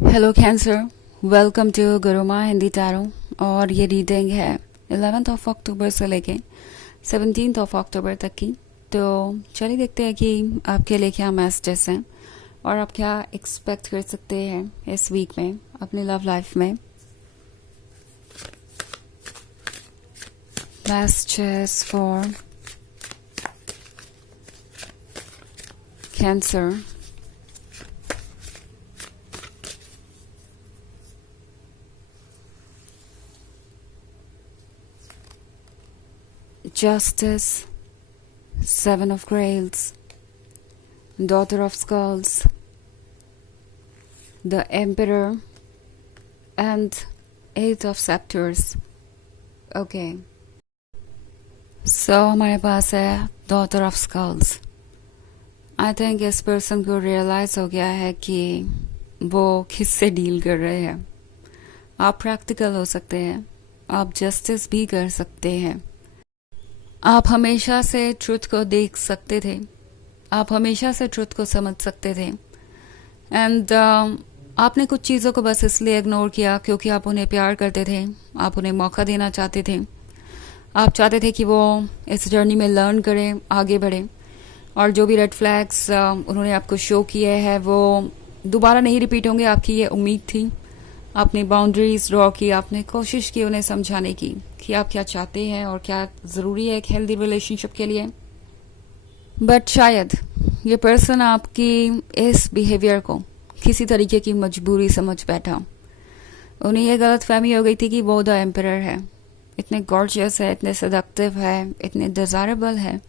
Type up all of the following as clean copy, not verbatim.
Hello cancer, welcome to Guruma Hindi tarot. और ये reading है 11 अक्टूबर से लेके 17 अक्टूबर तक की। तो चलिए देखते हैं कि आपके लिए क्या मैसेजेस हैं और आप क्या एक्सपेक्ट कर सकते हैं इस वीक में अपनी लव लाइफ में। Messages for cancer. Justice, Seven of Grails, Daughter of Skulls, the Emperor, and Eight of Scepters. Okay. So हमारे पास है Daughter of Skulls. I think इस पर्सन को रियलाइज हो गया है कि वो किससे डील कर रहे हैं। आप प्रैक्टिकल हो सकते हैं, आप जस्टिस भी कर सकते हैं, आप हमेशा से ट्रुथ को देख सकते थे, आप हमेशा से ट्रुथ को समझ सकते थे। एंड आपने कुछ चीज़ों को बस इसलिए इग्नोर किया क्योंकि आप उन्हें प्यार करते थे, आप उन्हें मौका देना चाहते थे, आप चाहते थे कि वो इस जर्नी में लर्न करें, आगे बढ़े। और जो भी रेड फ्लैग्स उन्होंने आपको शो किए हैं वो दोबारा नहीं रिपीट होंगे, आपकी ये उम्मीद थी। आपने बाउंड्रीज ड्रॉ की, आपने कोशिश की उन्हें समझाने की कि आप क्या चाहते हैं और क्या ज़रूरी है एक हेल्दी रिलेशनशिप के लिए। बट शायद ये पर्सन आपकी इस बिहेवियर को किसी तरीके की मजबूरी समझ बैठा। उन्हें ये गलत फहमी हो गई थी कि वो द एम्परर है, इतने गॉर्जियस है, इतने सदक्टिव है, इतने डिज़ायरेबल है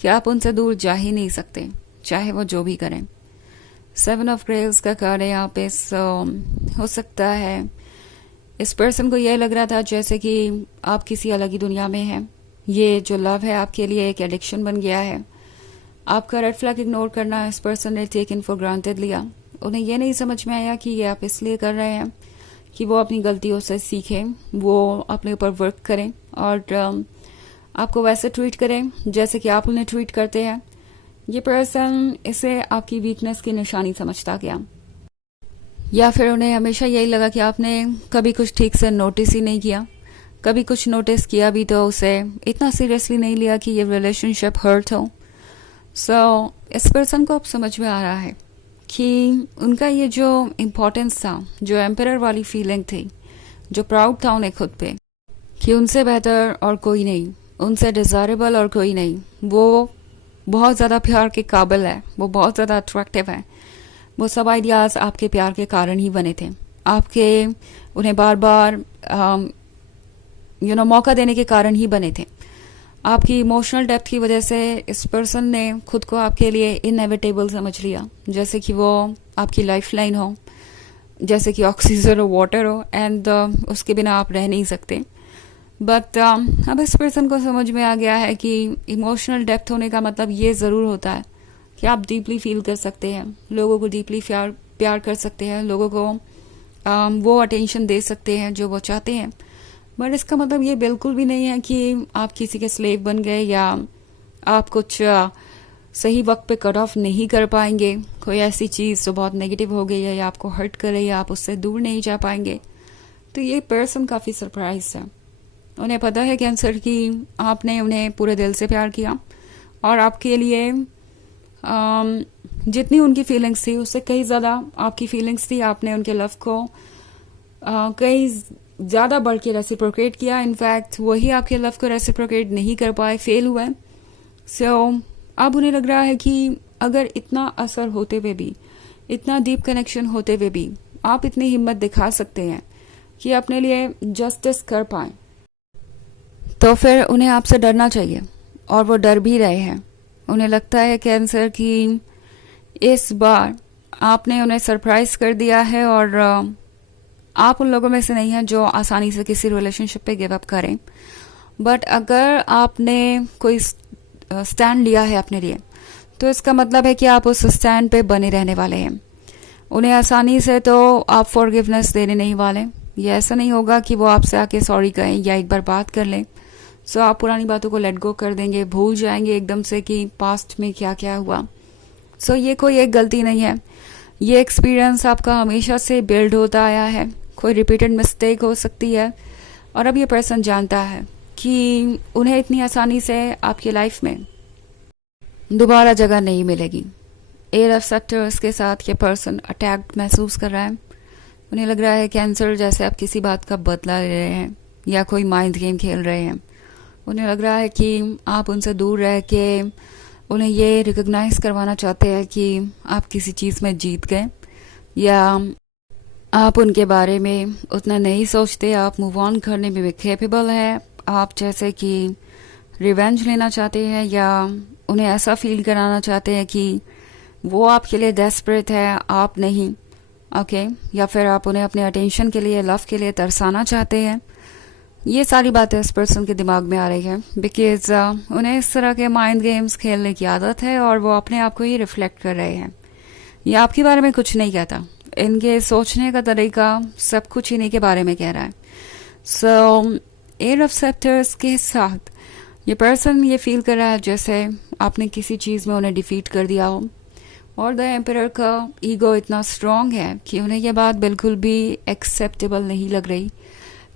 कि आप उनसे दूर जा ही नहीं सकते, चाहे वो जो भी करें। सेवन ऑफ ग्रेल्स का कार्ड है यहाँ पे। हो सकता है इस पर्सन को यह लग रहा था जैसे कि आप किसी अलग ही दुनिया में हैं। ये जो लव है आपके लिए एक एडिक्शन बन गया है। आपका रेड फ्लैग इग्नोर करना इस पर्सन ने टेकन फॉर ग्रांटेड लिया। उन्हें यह नहीं समझ में आया कि ये आप इसलिए कर रहे हैं कि वो अपनी गलतियों से सीखें, वो अपने ऊपर वर्क करें और आपको वैसे ट्रीट करें जैसे कि आप उन्हें ट्रीट करते हैं। ये पर्सन इसे आपकी वीकनेस की निशानी समझता गया, या फिर उन्हें हमेशा यही लगा कि आपने कभी कुछ ठीक से नोटिस ही नहीं किया, कभी कुछ नोटिस किया भी तो उसे इतना सीरियसली नहीं लिया कि ये रिलेशनशिप हर्ट हो। सो इस पर्सन को अब समझ में आ रहा है कि उनका ये जो इम्पोर्टेंस था, जो एम्परर वाली फीलिंग थी, जो प्राउड था उन्हें खुद पे कि उनसे बेहतर और कोई नहीं, उनसे डिज़ायरेबल और कोई नहीं, वो बहुत ज़्यादा प्यार के काबिल है, वो बहुत ज़्यादा अट्रैक्टिव है। वो सब आइडियाज़ आपके प्यार के कारण ही बने थे, आपके उन्हें बार बार मौका देने के कारण ही बने थे। आपकी इमोशनल डेप्थ की वजह से इस पर्सन ने खुद को आपके लिए इनएविटेबल समझ लिया, जैसे कि वो आपकी लाइफ लाइन हो, जैसे कि ऑक्सीजन हो, वाटर हो, एंड उसके बिना आप रह नहीं सकते। बट अब इस पर्सन को समझ में आ गया है कि इमोशनल डेप्थ होने का मतलब ये ज़रूर होता है कि आप डीपली फील कर सकते हैं, लोगों को डीपली प्यार कर सकते हैं, लोगों को वो अटेंशन दे सकते हैं जो वो चाहते हैं। बट इसका मतलब ये बिल्कुल भी नहीं है कि आप किसी के स्लेव बन गए या आप कुछ सही वक्त पे कट ऑफ नहीं कर पाएंगे, कोई ऐसी चीज़ जो बहुत नेगेटिव हो गई है या आपको हर्ट करे या आप उससे दूर नहीं जा पाएंगे। तो ये पर्सन काफ़ी सरप्राइज है। उन्हें पता है कैंसर कि आपने उन्हें पूरे दिल से प्यार किया और आपके लिए जितनी उनकी फीलिंग्स थी उससे कई ज़्यादा आपकी फीलिंग्स थी। आपने उनके लव को कई ज़्यादा बढ़ के रेसिप्रोकेट किया। इनफैक्ट वही आपके लव को रेसिप्रोकेट नहीं कर पाए, फेल हुए। सो अब उन्हें लग रहा है कि अगर इतना असर होते हुए भी, इतना डीप कनेक्शन होते हुए भी आप इतनी हिम्मत दिखा सकते हैं कि अपने लिए जस्टिस कर पाएं, तो फिर उन्हें आपसे डरना चाहिए। और वो डर भी रहे हैं। उन्हें लगता है कैंसर कि इस बार आपने उन्हें सरप्राइज कर दिया है और आप उन लोगों में से नहीं हैं जो आसानी से किसी रिलेशनशिप पे गिव अप करें। बट अगर आपने कोई स्टैंड लिया है अपने लिए, तो इसका मतलब है कि आप उस स्टैंड पे बने रहने वाले हैं। उन्हें आसानी से तो आप फॉरगिवनेस देने नहीं वाले। ये ऐसा नहीं होगा कि वो आपसे आके सॉरी कहें या एक बार बात कर लें। सो आप पुरानी बातों को लेट गो कर देंगे, भूल जाएंगे एकदम से कि पास्ट में क्या क्या हुआ। सो ये कोई एक गलती नहीं है, ये एक्सपीरियंस आपका हमेशा से बिल्ड होता आया है, कोई रिपीटेड मिस्टेक हो सकती है, और अब ये पर्सन जानता है कि उन्हें इतनी आसानी से आपकी लाइफ में दोबारा जगह नहीं मिलेगी। एयर ऑफ सेक्टर्स के साथ ये पर्सन अटैक्ड महसूस कर रहा है। उन्हें लग रहा है कैंसर जैसे आप किसी बात का बदला ले रहे हैं या कोई माइंड गेम खेल रहे हैं। उन्हें लग रहा है कि आप उनसे दूर रह के उन्हें ये रिकग्नाइज करवाना चाहते हैं कि आप किसी चीज़ में जीत गए, या आप उनके बारे में उतना नहीं सोचते, आप मूव ऑन करने में भी कैपेबल है। आप जैसे कि रिवेंज लेना चाहते हैं या उन्हें ऐसा फील कराना चाहते हैं कि वो आपके लिए डेस्परेट है, आप नहीं। ओके, या फिर आप उन्हें अपने अटेंशन के लिए, लव के लिए तरसाना चाहते हैं। ये सारी बातें इस पर्सन के दिमाग में आ रही है बिकॉज उन्हें इस तरह के माइंड गेम्स खेलने की आदत है और वो अपने आप को ही रिफ्लेक्ट कर रहे हैं। ये आपके बारे में कुछ नहीं कहता, इनके सोचने का तरीका सब कुछ इन्हीं के बारे में कह रहा है। सो एयर ऑफ सेक्टर्स के साथ ये पर्सन ये फील कर रहा है जैसे आपने किसी चीज़ में उन्हें डिफीट कर दिया हो, और द एम्परर का ईगो इतना स्ट्रांग है कि उन्हें यह बात बिल्कुल भी एक्सेप्टेबल नहीं लग रही।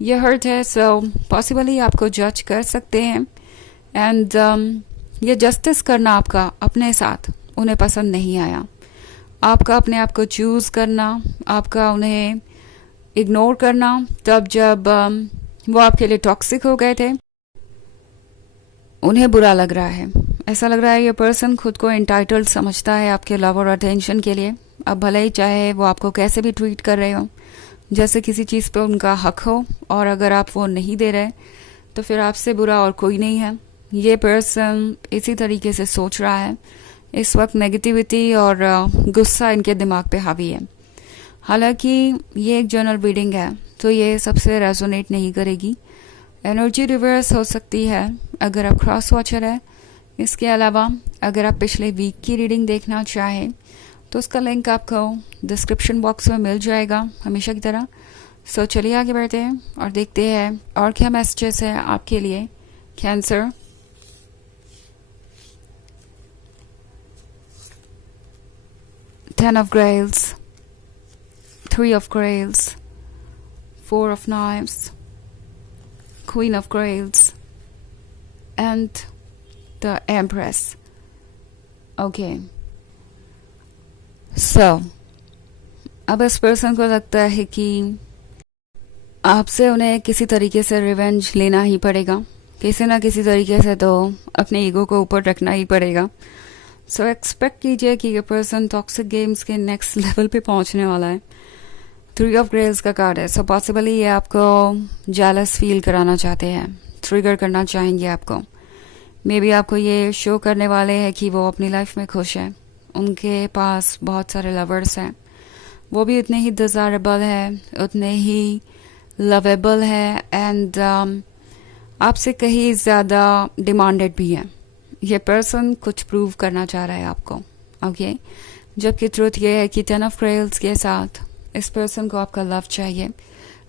ये हर्ट है, सो पॉसिबली आपको जज कर सकते हैं, एंड ये जस्टिस करना आपका अपने साथ उन्हें पसंद नहीं आया। आपका अपने आप को चूज़ करना, आपका उन्हें इग्नोर करना तब जब वो आपके लिए टॉक्सिक हो गए थे, उन्हें बुरा लग रहा है। ऐसा लग रहा है ये पर्सन खुद को एंटाइटल्ड समझता है आपके लव और अटेंशन के लिए। अब भले ही चाहे वो आपको कैसे भी ट्रीट कर रहे हो, जैसे किसी चीज़ पे उनका हक हो, और अगर आप वो नहीं दे रहे तो फिर आपसे बुरा और कोई नहीं है। ये पर्सन इसी तरीके से सोच रहा है। इस वक्त नेगेटिविटी और गुस्सा इनके दिमाग पे हावी है। हालांकि ये एक जनरल रीडिंग है तो ये सबसे रेजोनेट नहीं करेगी। एनर्जी रिवर्स हो सकती है अगर आप क्रॉस वॉचर है। इसके अलावा अगर आप पिछले वीक की रीडिंग देखना चाहें तो उसका लिंक आपको डिस्क्रिप्शन बॉक्स में मिल जाएगा हमेशा की तरह। सो चलिए आगे बढ़ते हैं और देखते हैं और क्या मैसेजेस है आपके लिए cancer. Ten of Grails, Three of Grails, Four of Knives, Queen of Grails, and the Empress. Okay. So, अब इस पर्सन को लगता है कि आपसे उन्हें किसी तरीके से रिवेंज लेना ही पड़ेगा, किसी ना किसी तरीके से तो अपने ईगो को ऊपर रखना ही पड़ेगा। सो एक्सपेक्ट कीजिए कि ये पर्सन टॉक्सिक गेम्स के नेक्स्ट लेवल पे पहुंचने वाला है। थ्री ऑफ ग्रेल्स का कार्ड है, सो पॉसिबली ये आपको जेलस फील कराना चाहते हैं, ट्रिगर करना चाहेंगे आपको। मे बी आपको ये शो करने वाले हैं कि वो अपनी लाइफ में खुश हैं, उनके पास बहुत सारे लवर्स हैं, वो भी उतने ही डिज़ायरेबल है, उतने ही लवेबल है, एंड आपसे कहीं ज़्यादा डिमांडेड भी है। ये पर्सन कुछ प्रूव करना चाह रहा है आपको, ओके। जबकि ट्रूथ ये है कि टेन ऑफ ग्रेल्स के साथ इस पर्सन को आपका लव चाहिए।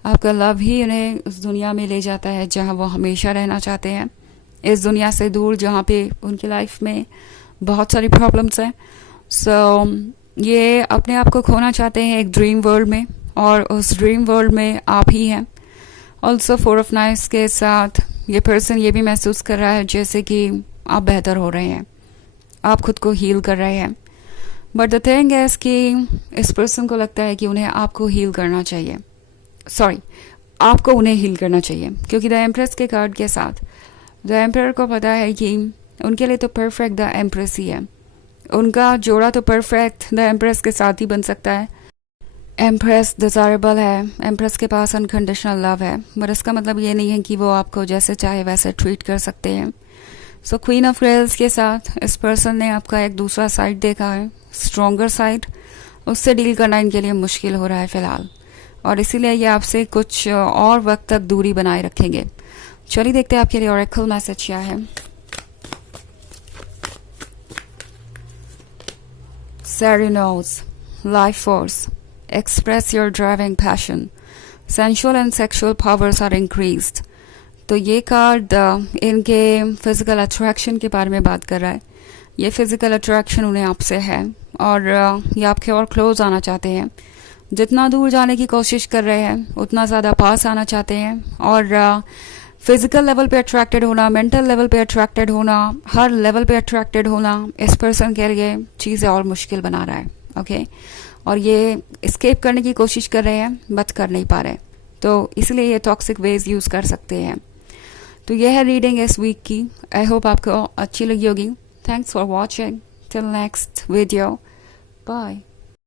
आपका लव ही उन्हें उस दुनिया में ले जाता है जहां वो हमेशा रहना चाहते हैं, इस दुनिया से दूर जहां पे उनकी लाइफ में बहुत सारी प्रॉब्लम्स हैं। सो ये अपने आप को खोना चाहते हैं एक ड्रीम वर्ल्ड में, और उस ड्रीम वर्ल्ड में आप ही हैं। ऑल्सो फोर ऑफ नाइफ्स के साथ ये पर्सन ये भी महसूस कर रहा है जैसे कि आप बेहतर हो रहे हैं, आप खुद को हील कर रहे हैं। बट द थिंग इज कि इस पर्सन को लगता है कि उन्हें आपको हील करना चाहिए, आपको उन्हें हील करना चाहिए, क्योंकि द एम्प्रेस के कार्ड के साथ द एम्परर को पता है कि उनके लिए तो परफेक्ट द एम्प्रेस ही है। उनका जोड़ा तो परफेक्ट द एम्प्रेस के साथ ही बन सकता है। एम्प्रेस डिज़ायरेबल है, एम्प्रेस के पास अनकंडीशनल लव है, बट इसका मतलब ये नहीं है कि वो आपको जैसे चाहे वैसे ट्रीट कर सकते हैं। सो क्वीन ऑफ ग्रेल्स के साथ इस पर्सन ने आपका एक दूसरा साइड देखा है, स्ट्रॉन्गर साइड। उससे डील करना इनके लिए मुश्किल हो रहा है फ़िलहाल, और इसीलिए ये आपसे कुछ और वक्त तक दूरी बनाए रखेंगे। चलिए देखते हैं आपके लिए ऑरेकल मैसेज क्या है। Serenos, life force, express your driving passion, sensual and sexual powers are increased। तो ये कार्ड इनके फिजिकल अट्रैक्शन के बारे में बात कर रहा है। ये फिजिकल अट्रैक्शन उन्हें आपसे है, और ये आपके और क्लोज आना चाहते हैं। जितना दूर जाने की कोशिश कर रहे हैं उतना ज़्यादा पास आना चाहते हैं। और फिजिकल लेवल पे अट्रैक्टेड होना, मेंटल लेवल पे अट्रैक्टेड होना, हर लेवल पे अट्रैक्टेड होना इस पर्सन के लिए चीज़ें और मुश्किल बना रहा है। ओके, और ये एस्केप करने की कोशिश कर रहे हैं बट कर नहीं पा रहे, तो इसलिए ये टॉक्सिक वेज यूज़ कर सकते हैं। तो यह है रीडिंग इस वीक की। आई होप आपको अच्छी लगी होगी। Thanks for watching. Till next video, bye.